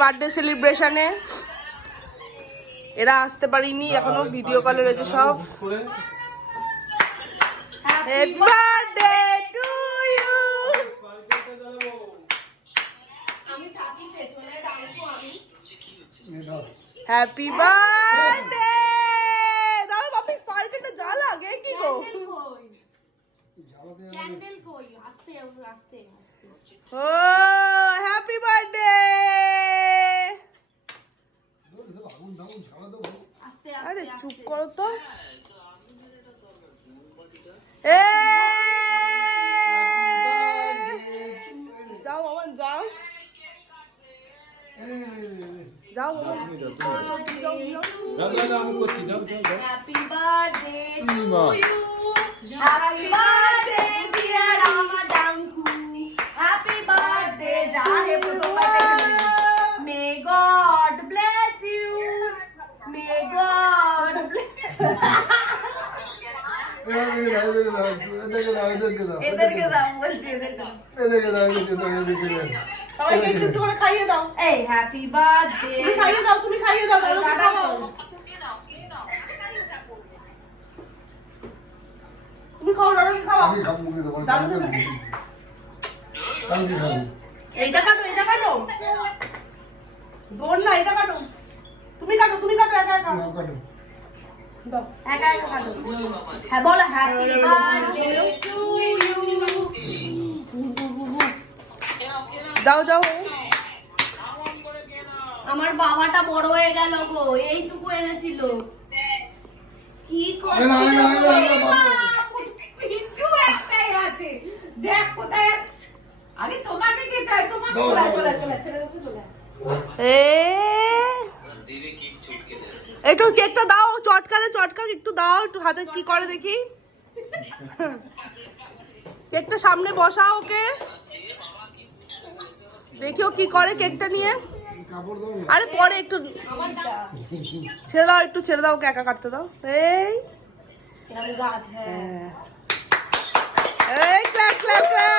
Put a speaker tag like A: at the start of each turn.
A: Birthday সেলিব্রেশনে। এরা আসতে পারিনি এখনও ভিডিও কলে রয়েছে সব। Happy birthday to you happy birthday দাও বাপি স্পার্কেলটা জ্বালা আগে কি গো?
B: ক্যান্ডেল কই আস্তে আস্তে আস্তে।
A: ও হ্যাপি বার্থডে
B: আস্তে
A: আরে চুপ করো তো। এ! যাও মামান যাও। যাও।
C: আমি করছি যাও যাও যাও।
B: Happy birthday to you happy birthday dear আমার ডাঙ্কু হ্যাপি বার্থডে জানে may God bless you may God এদেরকে দাও বলছি এদেরকে
A: সবাইকে একটু একটু করে খাইয়ে দাও
B: এই হ্যাপি বার্থডে
A: তুমি খাওয়াও খাও এইটা কাটো এইটা কাটো না এটা কাটো তুমি কাটো তুমি কাটো একা একা
B: খাটো হ্যাঁ বলো হ্যাপি বার্থডে টু ইউ
A: যাও যাও
B: আমার বাবাটা বড় হয়ে গেল গো এইটুকু এনেছিল। কি দেখ কোথায় আগে তোমাকে খেতে হয় তোমাকে
D: দাও,
B: চলে
D: দাও,
B: চলে
D: দাও।
B: চলে দাও চলে।
A: এ একটু কেকটা দাও চটকালে চটকা একটু দাও একটু হাতে কি করে দেখি। কেকটা সামনে বসাও ওকে। দেখিও কি করে কেকটা নিয়ে। আরে পরে একটু ছেড়ে দাও একটু ছেড়ে দাও ওকে একা কাটতে দাও। এই।
B: হ্যাঁ।
A: এই ক্ল্যাপ ক্ল্যাপ ক্ল্যাপ।